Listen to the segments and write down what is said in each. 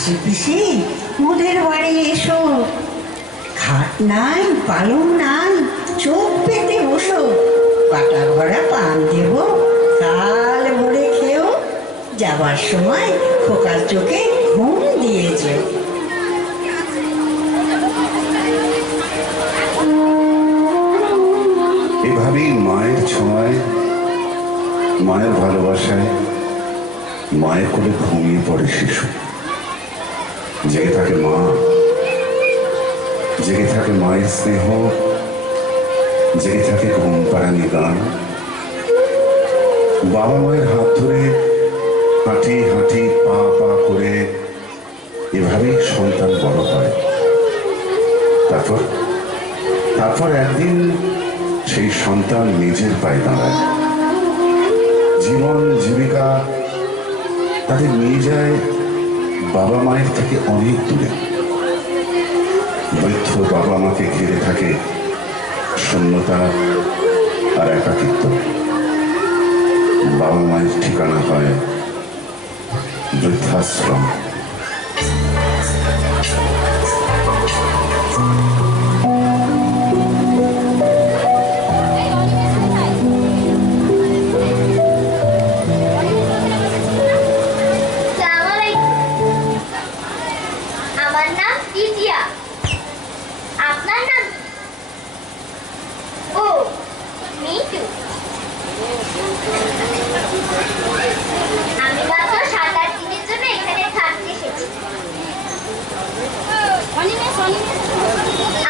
মাসি পিসি ওদের বাড়ি এসো, খাট নাই পালং নাই, চোখ পেতে বসো, পাটা ভরা পান দেব, কাল ভরে খেও, যাবার সময় খোকার চোখে ঘুম দিয়েছে। এভাবেই মায়ের ছোঁয়ায়, মায়ের ভালোবাসায়, মায়ের কোলে ঘুমিয়ে পড়ে শিশু। জেগে থাকে মা, জেগে থাকে মায়ের স্নেহ, জেগে থাকে ঘুম পাড়ানি গান। বাবা মায়ের হাত ধরে হাঁটি হাঁটি পা পা করে এভাবেই সন্তান বড় হয়। তারপর একদিন সেই সন্তান নিজের পায়ে দাঁড়ায়। জীবন জীবিকা তাদের নিয়ে যায় বাবা মায়ের থেকে অনেক দূরে। বৃদ্ধ বাবা মাকে ঘিরে থাকে শূন্যতা আর একাকিত্ব। বাবা মায়ের ঠিকানা হয় বৃদ্ধাশ্রম।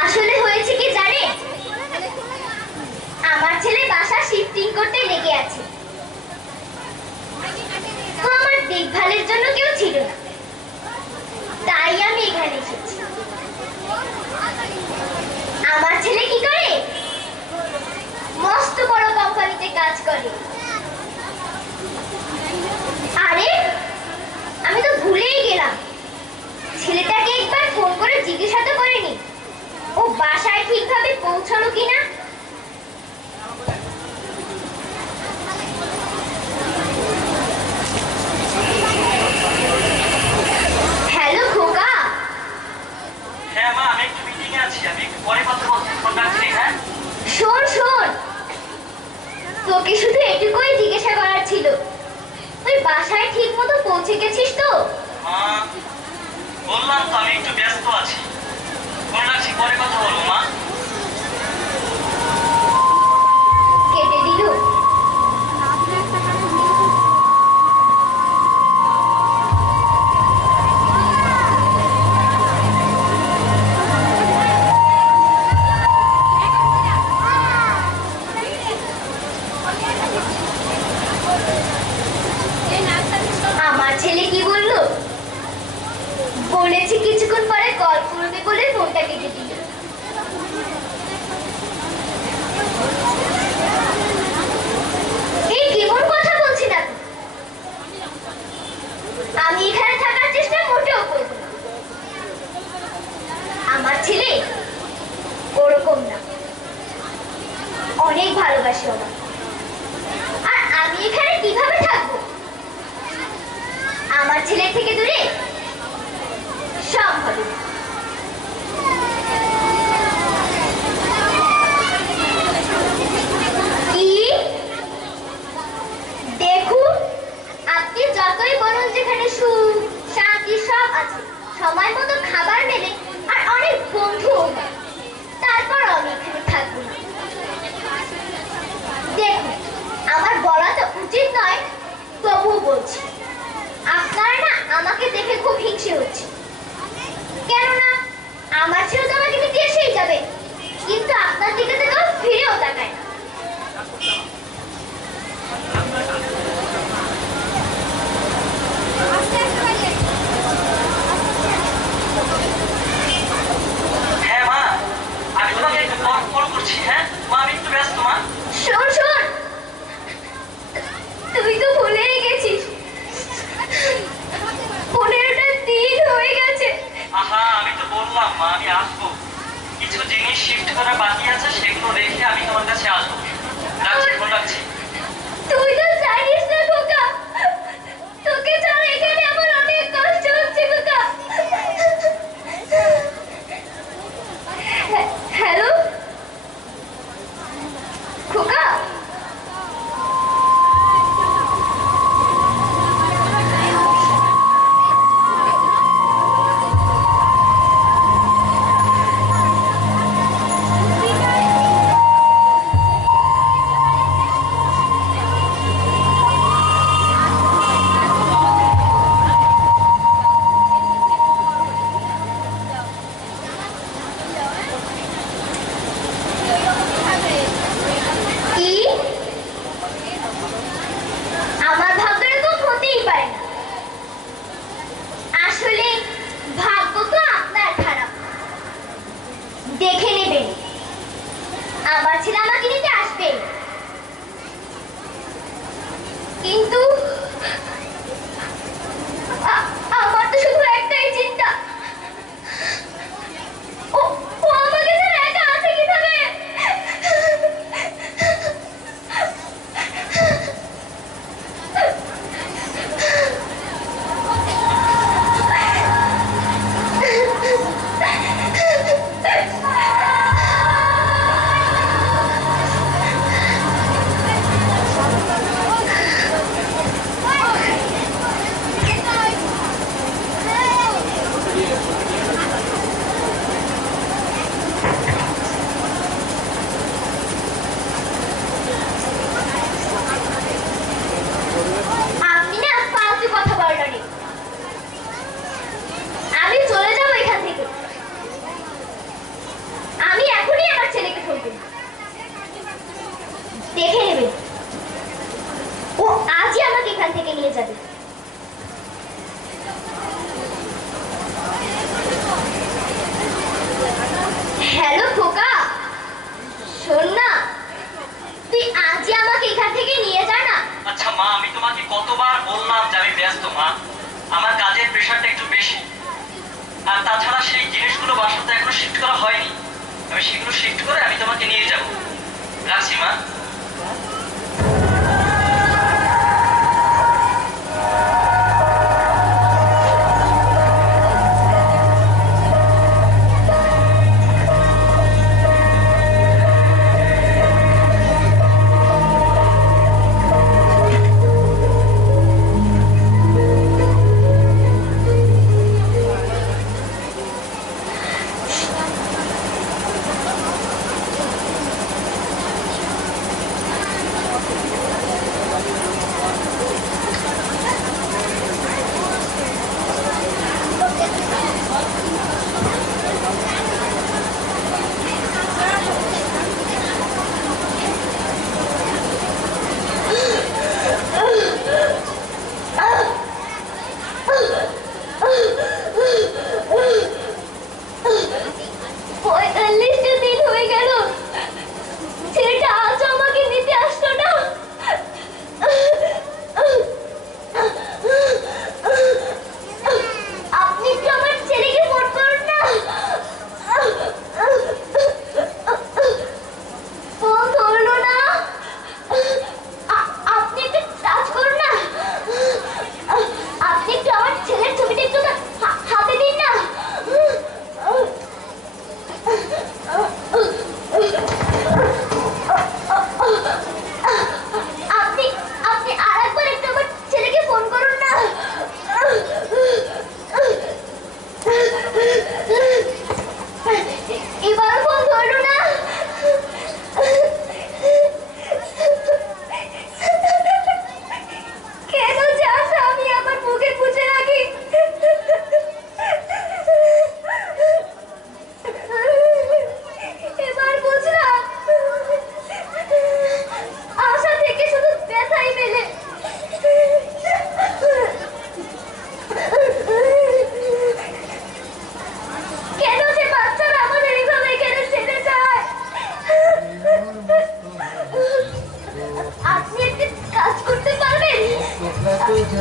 আসলে হয়েছে কি জানে, আমার ছেলে বাসা শিফটিং করতে লেগে আছে। আমার দেখভালের জন্য কেউ ছিল না, তাই আমি এখানে এসেছি। আমার ছেলে কি করে, মস্ত বড় কোম্পানিতে কাজ করে। আরে আমি তো ভুলেই গেলাম, ছেলেটাকে একবার ফোন করে জিজ্ঞাসা তো করিনি ও বাসায় ঠিকভাবে পৌঁছালো কিনা। হ্যালো খোকা। হ্যাঁ মা, আমি একটু মিটিং এ আছি, আমি একটু পরে কথা বলছি, ফোন রাখছি। হ্যাঁ শোন শোন, তোকে শুধু এটুকুই জিজ্ঞাসা করার ছিল, তুই বাসায় ঠিক মতো পৌঁছে গেছিস তো? বললাম তো আমি একটু ব্যস্ত আছি, ফোন রাখছি, পরে কথা বলবো মা। কেটে দিল। আমার ছেলে কি বললো, বলেছে কিছুক্ষণ পরে কল করবে বলে ফোনটা কেটে দিল। এই কেমন কথা বলছি না, আমি এখানে থাকার চেষ্টা মোটেও করব না। আমার ছেলে ওরকম না, অনেক ভালোবাসে আমার। আর আমি এখানে কিভাবে থাকবো, আমার ছেলে থেকে দূরে সম্ভব না। কি দেখুন, আপনি যতই বলুন যেখানে সুখ শান্তি সব আছে, সময় মতো খাবার মেলে আর অনেক বন্ধুও, তারপর আমি এখানে থাকবো না। দেখুন, আমার বলা তো উচিত নয়, তবুও বলছি, আপনার না আমাকে দেখে খুব হিংসে হচ্ছে। কেননা আমার ছেলে তো আমাকে দেখে এসেই যাবে, কিন্তু আপনার দিকে তো কেউ ফিরেও তাকায় না। হ্যাঁ মা, আমি তোমাকে একটু কল করছি। হ্যাঁ মা, আমি একটু ব্যস্ত মা। শোন শোন, তুই তো ভুলেই গেছিস, 15টা দিন হয়ে গেছে। আহা, আমি তো বললাম মা আমি আসবো, কিছু জিনিস শিফট করা বাকি আছে, সেগুলো রেখে আমি তোমার কাছে আসবো। রাখছি, ফোন রাখছি। তুই তো জানিস না খোকা, তোকে ছাড়া এখানে আমার অনেক কষ্ট হচ্ছে খোকা। থেকে নিয়ে যাবে। হ্যালো খোকা, শোন না, তুই আজই আমাকে এখান থেকে নিয়ে যা না। আচ্ছা মা, আমি তোমাকে কতবার বললাম যে আমি ব্যস্ত মা, আমার কাজের প্রেশারটা একটু বেশি। আর তাছাড়া সেই জিনিসগুলো বাসাতে এখনো শিফট করা হয়নি, আমি সেগুলো শিফট করে আমি তোমাকে নিয়ে যাব। রাখছি মা।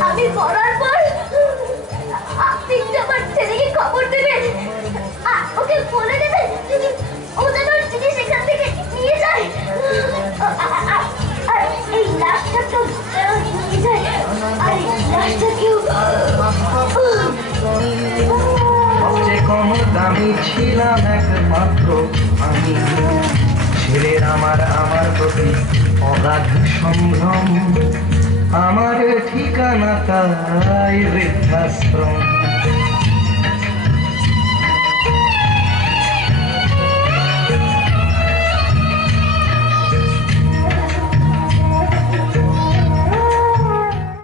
আমি পড়ার পর আপনি আমার ছেলেকে খবর দেবেন, ওকে বলে দেবেন ও যেন জিনিস এখান থেকে নিয়ে যায়, আর এই লাশটাকেও নিয়ে যায়, আর এই লাশটাকেও। সবচেয়ে কম দামি ছিলাম একমাত্র আমি, ছেলের আমার প্রতি অগাধ সম্ভ্রম, আমার ঠিকানা তাই বৃদ্ধাশ্রম।